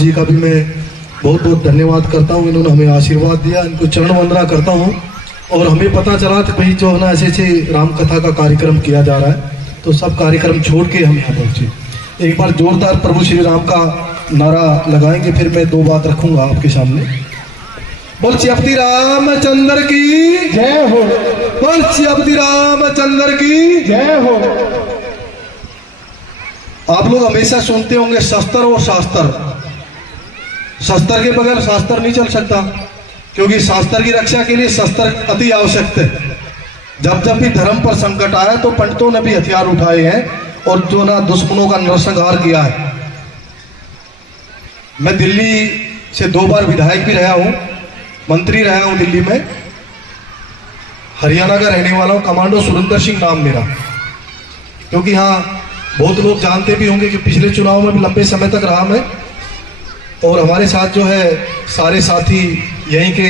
जी का भी मैं बहुत बहुत धन्यवाद करता हूँ। इन्होंने हमें आशीर्वाद दिया, इनको चरण वंदना करता हूँ। और हमें पता चला कि भाई जो है ना ऐसे राम कथा का कार्यक्रम किया जा रहा है, तो सब कार्यक्रम छोड़ के हम यहाँ पहुँचे। एक बार जोरदार प्रभु श्री राम का नारा लगाएंगे, फिर मैं 2 बात रखूंगा आपके सामने। बोल श्री रामचंद्र की जय हो, बोल श्री रामचंद्र की जय हो। आप लोग हमेशा सुनते होंगे शस्त्र और शास्त्र। शस्त्र के बगैर शास्त्र नहीं चल सकता, क्योंकि शास्त्र की रक्षा के लिए शस्त्र अति आवश्यक है। जब जब भी धर्म पर संकट आया तो पंडितों ने भी हथियार उठाए हैं और जो ना दुश्मनों का नरसंहार किया है। मैं दिल्ली से 2 बार विधायक भी रहा हूं, मंत्री रहा हूं दिल्ली में। हरियाणा का रहने वाला हूं, कमांडो सुरेंद्र सिंह नाम मेरा। क्योंकि हाँ, बहुत लोग जानते भी होंगे कि पिछले चुनाव में भी लंबे समय तक रहा मैं, और हमारे साथ जो है सारे साथी यहीं के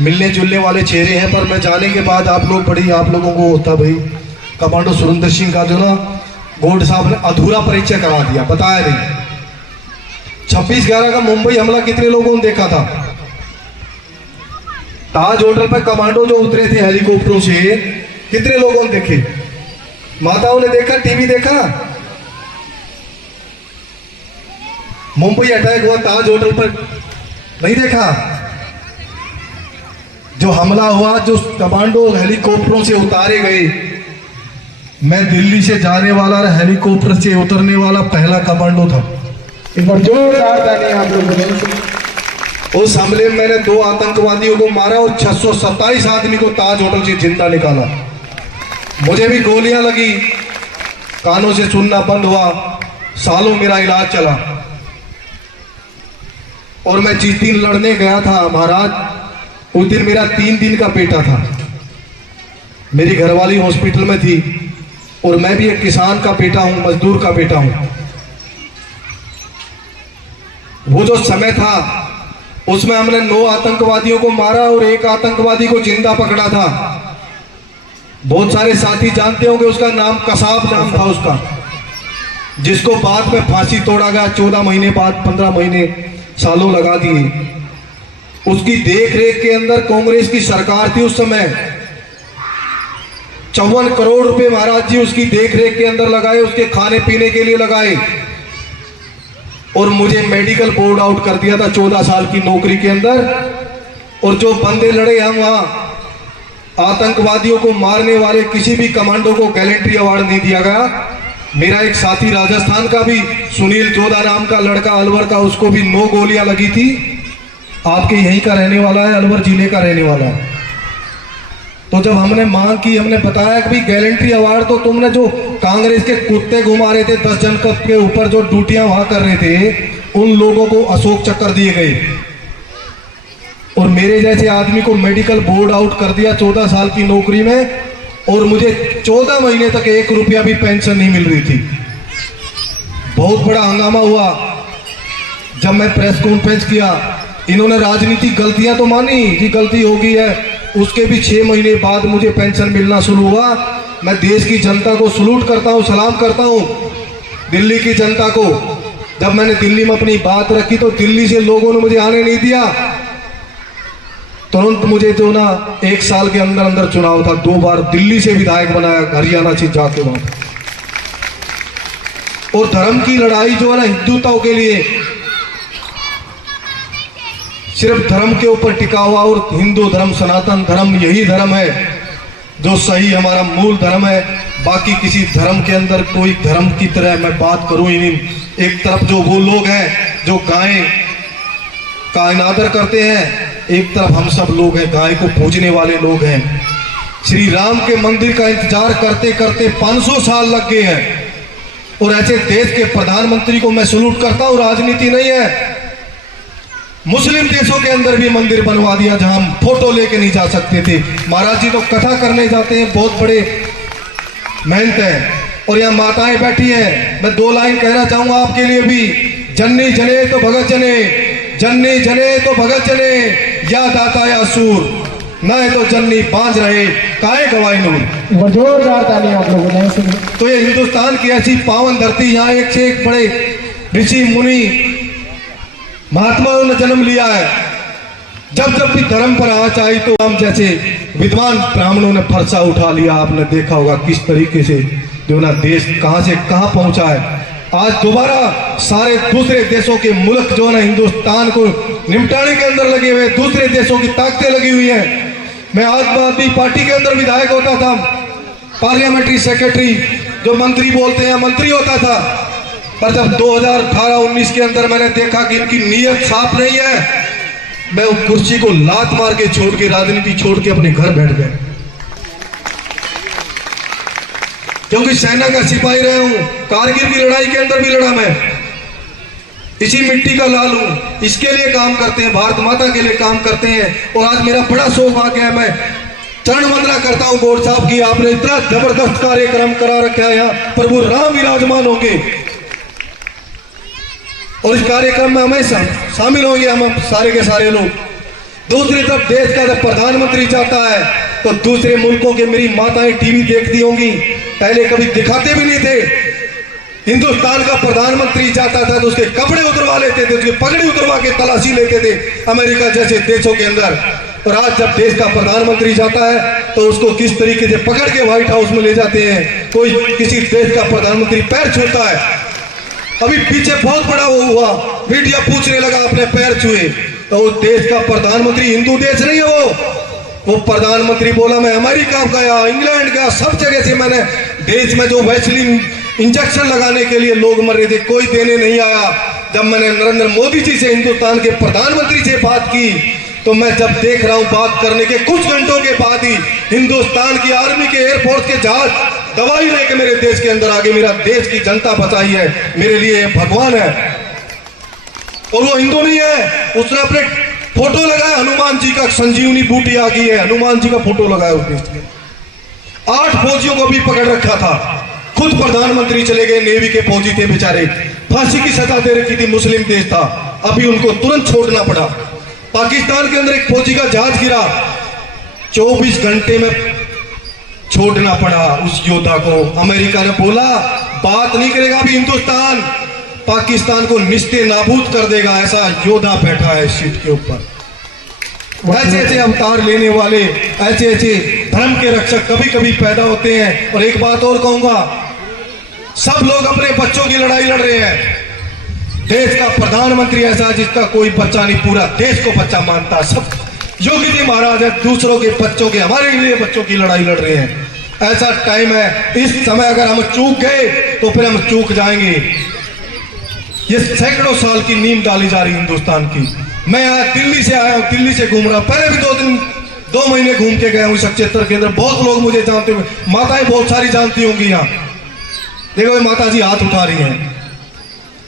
मिलने जुलने वाले चेहरे हैं। पर मैं जाने के बाद आप लोगों को होता भाई कमांडो सुरेंद्र सिंह का जो ना गोल्ड साहब ने अधूरा परिचय करा दिया, बताया नहीं। 26/11 का मुंबई हमला कितने लोगों ने देखा था? ताज होटल पर कमांडो जो उतरे थे हेलीकॉप्टरों से, कितने लोगों ने देखे? माताओं ने देखा, टीवी देखा? मुंबई अटैक हुआ ताज होटल पर, नहीं देखा? जो हमला हुआ, जो कमांडो हेलीकॉप्टरों से उतारे गए, मैं दिल्ली से जाने वाला और हेलीकॉप्टर से उतरने वाला पहला कमांडो था। एक बार जोरदार तालियां आप लोगों। उस हमले में मैंने 2 आतंकवादियों को मारा और 627 आदमी को ताज होटल से जिंदा निकाला। मुझे भी गोलियां लगी, कानों से सुनना बंद हुआ, सालों मेरा इलाज चला। और मैं जिस दिन लड़ने गया था महाराज, उस दिन मेरा 3 दिन का बेटा था। मेरी घरवाली हॉस्पिटल में थी और मैं भी एक किसान का बेटा हूं, मजदूर का बेटा हूं। वो जो समय था उसमें हमने 9 आतंकवादियों को मारा और 1 आतंकवादी को जिंदा पकड़ा था। बहुत सारे साथी जानते होंगे, उसका नाम कसाब नाम था उसका, जिसको बाद में फांसी तोड़ा गया 14 महीने बाद, 15 महीने, सालों लगा दिए। उसकी देख रेख के अंदर कांग्रेस की सरकार थी उस समय। 54 करोड़ रुपए महाराज जी उसकी देख रेख के अंदर लगाए, उसके खाने पीने के लिए लगाए। और मुझे मेडिकल बोर्ड आउट कर दिया था 14 साल की नौकरी के अंदर। और जो बंदे लड़े हम वहां, आतंकवादियों को मारने वाले किसी भी कमांडो को गैलेंट्री अवार्ड नहीं दिया गया। मेरा एक साथी राजस्थान का भी, सुनील जोधा नाम का लड़का, अलवर का, उसको भी 9 गोलियां लगी थी। आपके यहीं का रहने वाला है, अलवर जिले का रहने वाला है। तो जब हमने मांग की, हमने बताया कि भाई गैलेंट्री अवार्ड तो तुमने जो कांग्रेस के कुत्ते घुमा रहे थे 10 जनपद के ऊपर जो ड्यूटियां वहां कर रहे थे, उन लोगों को अशोक चक्र दिए गए। और मेरे जैसे आदमी को मेडिकल बोर्ड आउट कर दिया 14 साल की नौकरी में, और मुझे 14 महीने तक 1 रुपया भी पेंशन नहीं मिल रही थी। बहुत बड़ा हंगामा हुआ। जब मैं प्रेस कॉन्फ्रेंस किया, इन्होंने राजनीतिक गलतियां तो मानी कि गलती हो गई है, उसके भी 6 महीने बाद मुझे पेंशन मिलना शुरू हुआ। मैं देश की जनता को सलूट करता हूं, सलाम करता हूं, दिल्ली की जनता को। जब मैंने दिल्ली में अपनी बात रखी तो दिल्ली से लोगों ने मुझे आने नहीं दिया। तुरंत मुझे जो ना 1 साल के अंदर अंदर चुनाव था, 2 बार दिल्ली से विधायक बनाया, हरियाणा से जाके वहां। और धर्म की लड़ाई जो है ना हिंदुत्व के लिए, सिर्फ धर्म के ऊपर टिका हुआ। और हिंदू धर्म, सनातन धर्म, यही धर्म है जो सही हमारा मूल धर्म है। बाकी किसी धर्म के अंदर कोई धर्म की तरह मैं बात करूं ही नहीं। एक तरफ जो वो लोग हैं जो गाय का अनादर करते हैं, एक तरफ हम सब लोग हैं गाय को पूजने वाले लोग हैं। श्री राम के मंदिर का इंतजार करते करते 500 साल लग गए हैं। और ऐसे देश के प्रधानमंत्री को मैं सलूट करता हूं। राजनीति नहीं है। मुस्लिम देशों के अंदर भी मंदिर बनवा दिया जहां हम फोटो लेके नहीं जा सकते थे। महाराज जी तो कथा करने जाते हैं, बहुत बड़े मेहनत है। और यहाँ माताएं बैठी हैं, मैं 2 लाइन कहना चाहूंगा आपके लिए भी। जन्नी जने तो भगत जने, जन्नी जने तो भगत जने, या दाता या सूर, न तो जन्नी बांझ रहे, काहे गवाए नूर। जोरदार तालियां आप लोगों ने। तो ये हिंदुस्तान की ऐसी पावन धरती, यहाँ एक से एक बड़े ऋषि मुनि महात्माओं ने जन्म लिया है। जब जब भी धर्म पर आँच आई तो हम जैसे विद्वान ब्राह्मणों ने फरसा उठा लिया। आपने देखा होगा किस तरीके से जो ना देश कहां से कहां पहुंचा है। आज दोबारा सारे दूसरे देशों के मुल्क जो ना हिंदुस्तान को निपटाने के अंदर लगे हुए, दूसरे देशों की ताकतें लगी हुई हैं। मैं आम आदमी पार्टी के अंदर विधायक होता था, पार्लियामेंट्री सेक्रेटरी जो मंत्री बोलते हैं मंत्री होता था, पर जब 2018-19 के अंदर मैंने देखा कि इनकी नीयत साफ नहीं है, मैं उस कुर्सी को लात मार के छोड़ के राजनीति छोड़ के अपने घर बैठ गया। क्योंकि सेना का सिपाही रहा हूं, कारगिल की लड़ाई के अंदर भी लड़ा मैं, इसी मिट्टी का लाल हूं, इसके लिए काम करते हैं, भारत माता के लिए काम करते हैं। और आज मेरा बड़ा शौक आ गया, मैं चरण वंदना करता हूं गौर साहब की, आपने इतना जबरदस्त कार्यक्रम करा रखा है, यहाँ प्रभु राम विराजमान होंगे और इस कार्यक्रम में हमेशा शामिल होंगे हम सारे के सारे लोग। दूसरी तरफ देश का जब प्रधानमंत्री जाता है तो दूसरे मुल्कों के मेरी माताएं टीवी देखती होंगी, पहले कभी दिखाते भी नहीं थे। हिंदुस्तान का प्रधानमंत्री जाता था तो उसके कपड़े उतरवा लेते थे, उसकी पगड़ी उतरवा के तलाशी लेते थे अमेरिका जैसे देशों के अंदर। और आज जब देश का प्रधानमंत्री जाता है तो उसको किस तरीके से पकड़ के व्हाइट हाउस में ले जाते हैं। कोई किसी देश का प्रधानमंत्री पैर छूता है, अभी पीछे बहुत बड़ा वो हुआ, मीडिया पूछने लगा अपने पैर छुए, तो उस देश का प्रधानमंत्री हिंदू देश नहीं है वो प्रधानमंत्री बोला मैं अमेरिका गया, इंग्लैंड गया, सब जगह से मैंने देश में जो वैक्सीन इंजेक्शन लगाने के लिए लोग मर रहे थे कोई देने नहीं आया। जब मैंने नरेंद्र मोदी जी से हिंदुस्तान के प्रधानमंत्री से बात की तो मैं जब देख रहा हूं बात करने के कुछ घंटों के बाद ही हिंदुस्तान की आर्मी के एयरफोर्स के जहाज दवाई लेके मेरे देश के अंदर आगे, मेरा देश की जनता बचाई है, मेरे लिए भगवान है। और वो हिंदू नहीं है, उसने अपने फोटो लगाया हनुमान जी का, संजीवनी बूटी आ गई है, हनुमान जी का फोटो लगाया उस देश में। 8 फौजियों को भी पकड़ रखा था, खुद प्रधानमंत्री चले गए, नेवी के फौजी थे बेचारे, फांसी की सजा दे रखी थी, मुस्लिम देश था, अभी उनको तुरंत छोड़ना पड़ा। पाकिस्तान के अंदर एक फौजी का जहाज गिरा, 24 घंटे में छोड़ना पड़ा उस योद्धा को। अमेरिका ने बोला बात नहीं करेगा अभी हिंदुस्तान, पाकिस्तान को निस्ते नाबूद कर देगा, ऐसा योद्धा बैठा है सीट के ऊपर। ऐसे ऐसे अवतार लेने वाले, ऐसे ऐसे धर्म के रक्षक कभी कभी पैदा होते हैं। और एक बात और कहूंगा, सब लोग अपने बच्चों की लड़ाई लड़ रहे हैं, देश का प्रधानमंत्री ऐसा जिसका कोई बच्चा नहीं, पूरा देश को बच्चा मानता। सब योगी जी महाराज है, दूसरों के बच्चों के, हमारे लिए बच्चों की लड़ाई लड़ रहे हैं। ऐसा टाइम है, इस समय अगर हम चूक गए तो फिर हम चूक जाएंगे। ये सैकड़ों साल की नींव डाली जा रही हिंदुस्तान की। मैं आज दिल्ली से आया हूं, दिल्ली से घूम रहा हूं, पहले भी 2 महीने घूम के गया हूं इस क्षेत्र के अंदर। बहुत लोग मुझे जानते हुए, माताएं बहुत सारी जानती होंगी यहाँ। देखो माता जी हाथ उठा रही हैं,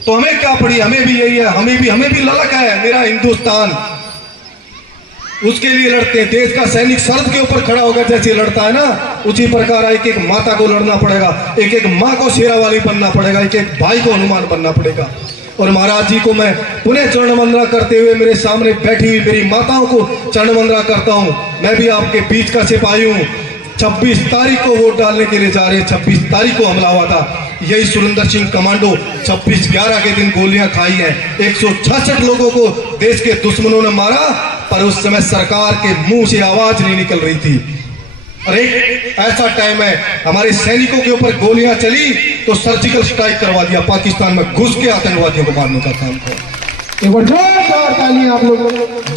तो हमें क्या पड़ी, हमें भी यही है, हमें भी ललक है, मेरा हिंदुस्तान उसके लिए लड़ते हैं। देश का सैनिक सरहद के ऊपर खड़ा होकर जैसे लड़ता है ना, उसी प्रकार एक एक माता को लड़ना पड़ेगा, एक एक माँ को शेरा वाली बनना पड़ेगा, एक एक भाई को हनुमान बनना पड़ेगा। और महाराज जी को मैं पुनः चरण वंदना करते हुए मेरे सामने बैठी हुई मेरी माताओं को चरण वंदना करता हूं। मैं भी आपके बीच का सिपाही हूं। 26 तारीख को वोट डालने के लिए जा रहे हैं, 26 तारीख को हमला हुआ था, यही सुरेंद्र सिंह कमांडो 26/11 के दिन गोलियां खाई हैं, 166 लोगों को देश के दुश्मनों ने मारा, पर उस समय सरकार के मुंह से आवाज नहीं निकल रही थी। और एक ऐसा टाइम है हमारे सैनिकों के ऊपर गोलियां चली तो सर्जिकल स्ट्राइक करवा दिया, पाकिस्तान में घुस के आतंकवादियों को मारने का काम किया। एक बार जोरदार ताली आप लोगों को।